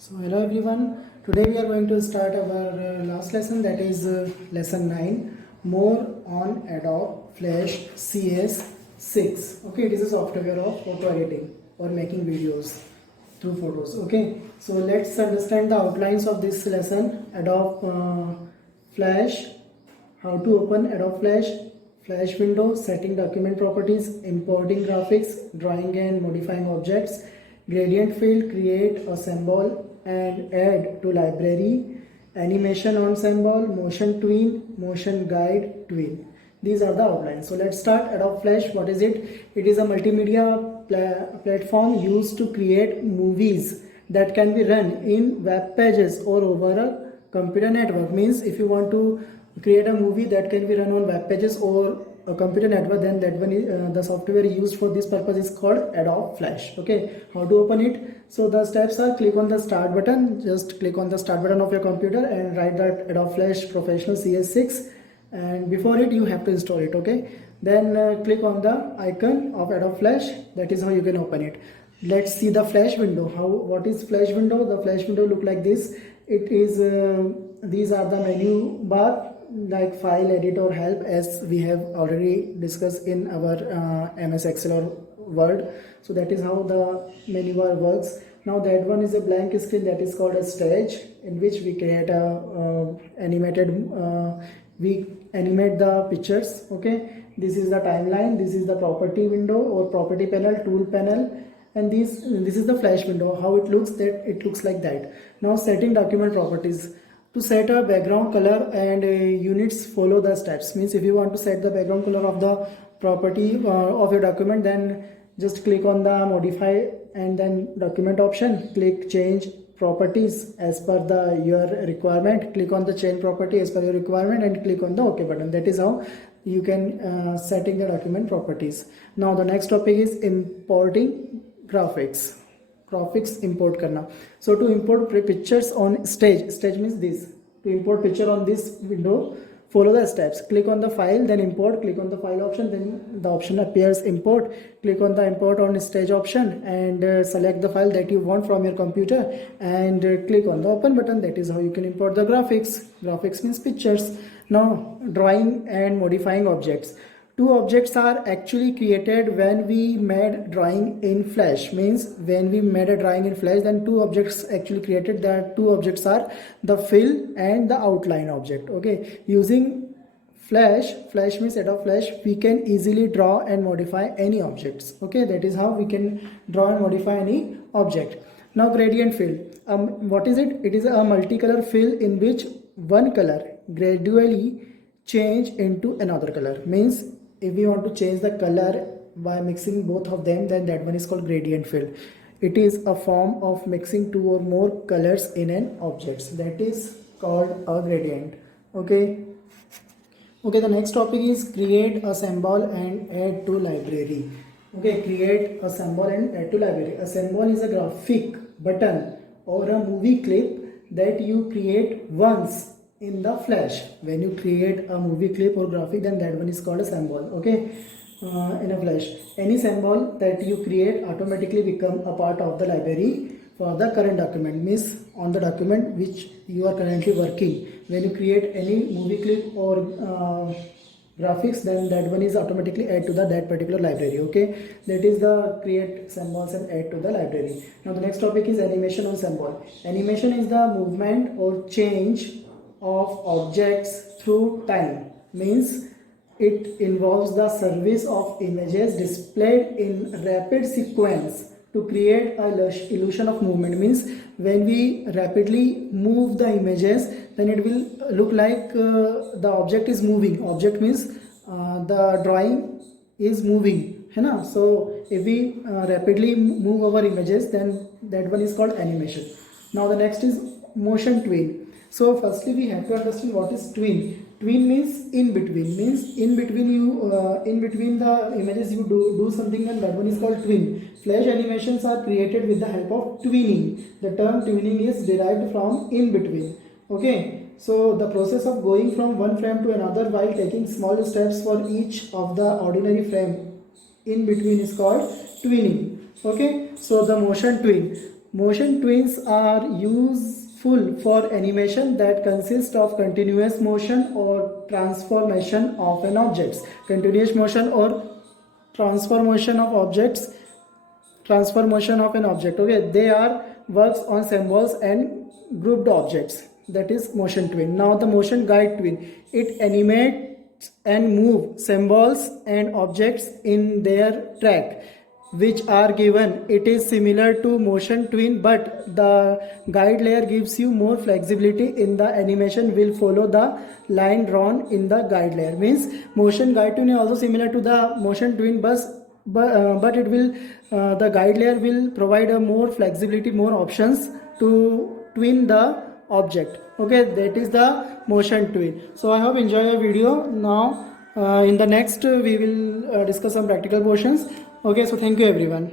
So hello everyone. Today we are going to start our last lesson, that is lesson 9, more on Adobe Flash CS6. Okay, it is a software of photo editing or making videos through photos. Okay, so let's understand the outlines of this lesson. Adobe Flash, how to open Adobe Flash, Flash window, setting document properties, importing graphics, drawing and modifying objects, gradient field, create a symbol and add to library, animation on symbol, motion tween, motion guide tween. These are the outlines. So let's start. Adobe Flash, what is it? It is a multimedia platform used to create movies that can be run in web pages or over a computer network. Means if you want to create a movie that can be run on web pages or a computer network, then that one is, the software used for this purpose is called Adobe Flash. Okay, how to open it? So the steps are: click on the start button, just click on the start button of your computer and write that Adobe Flash Professional CS6, and before it you have to install it. Okay, then click on the icon of Adobe Flash. That is how you can open it. Let's see the Flash window. What is Flash window? The Flash window look like this. It is these are the menu bar, like file, edit or help, as we have already discussed in our MS Excel or Word. So that is how the menu bar works. Now that one is a blank screen, that is called a stage, in which we create a we animate the pictures. Okay, this is the timeline, this is the property window or property panel, tool panel, and this is the Flash window. How it looks, that it looks like that. Now setting document properties. To set a background color and units, follow the steps. Means if you want to set the background color of the property of your document, then just click on the modify and then document option, click change properties as per your requirement, click on the change property as per your requirement and click on the OK button. That is how you can setting the document properties. Now the next topic is importing graphics import karna. So to import pictures on stage means this. To import picture on this window, follow the steps. Click on the file, then import. Click on the file option, then the option appears import. Click on the import on stage option and select the file that you want from your computer and click on the open button. That is how you can import the graphics. Graphics means pictures. Now drawing and modifying objects. Two objects are actually created when we made drawing in Flash. Means when we made a drawing in Flash, then two objects actually created. That two objects are the fill and the outline object. Okay, using Flash means Adobe Flash, we can easily draw and modify any objects. Okay, that is how we can draw and modify any object. Now gradient fill. What is it? It is a multicolor fill in which one color gradually change into another color. Means if we want to change the color by mixing both of them, then that one is called gradient fill. It is a form of mixing two or more colors in an object. That is called a gradient. Okay, the next topic is create a symbol and add to library. Okay, create a symbol and add to library. A symbol is a graphic button or a movie clip that you create once in the Flash. When you create a movie clip or graphic, then that one is called a symbol. Okay, in a Flash, any symbol that you create automatically become a part of the library for the current document. Means on the document which you are currently working, when you create any movie clip or graphics, then that one is automatically add to that particular library. Okay, that is the create symbols and add to the library. Now the next topic is animation on symbol. Animation is the movement or change of objects through time. Means it involves the service of images displayed in rapid sequence to create a illusion of movement. Means when we rapidly move the images, then it will look like the object is moving. Object means the drawing is moving, है ना? So if we rapidly move our images, then that one is called animation. Now the next is motion tween. So firstly we have to understand what is tween. Tween means in between. Means in between in between the images you do something, and that one is called tween. Flash animations are created with the help of tweening. The term tweening is derived from in between. Okay, so the process of going from one frame to another while taking small steps for each of the ordinary frame in between is called tweening. Okay, so the motion tween. Motion twins are useful for animation that consist of continuous motion or transformation of an object. Continuous motion or transformation of objects, transformation of an object. Okay, they are works on symbols and grouped objects. That is motion twin. Now the motion guide twin, it animates and move symbols and objects in their track which are given. It is similar to motion twin, but the guide layer gives you more flexibility in the animation will follow the line drawn in the guide layer. Means motion guide twin is also similar to the motion twin, but it will the guide layer will provide a more flexibility, more options to twin the object. Okay, that is the motion twin. So I hope you enjoy your video. Now in the next we will discuss some practical portions. Okay, so thank you everyone.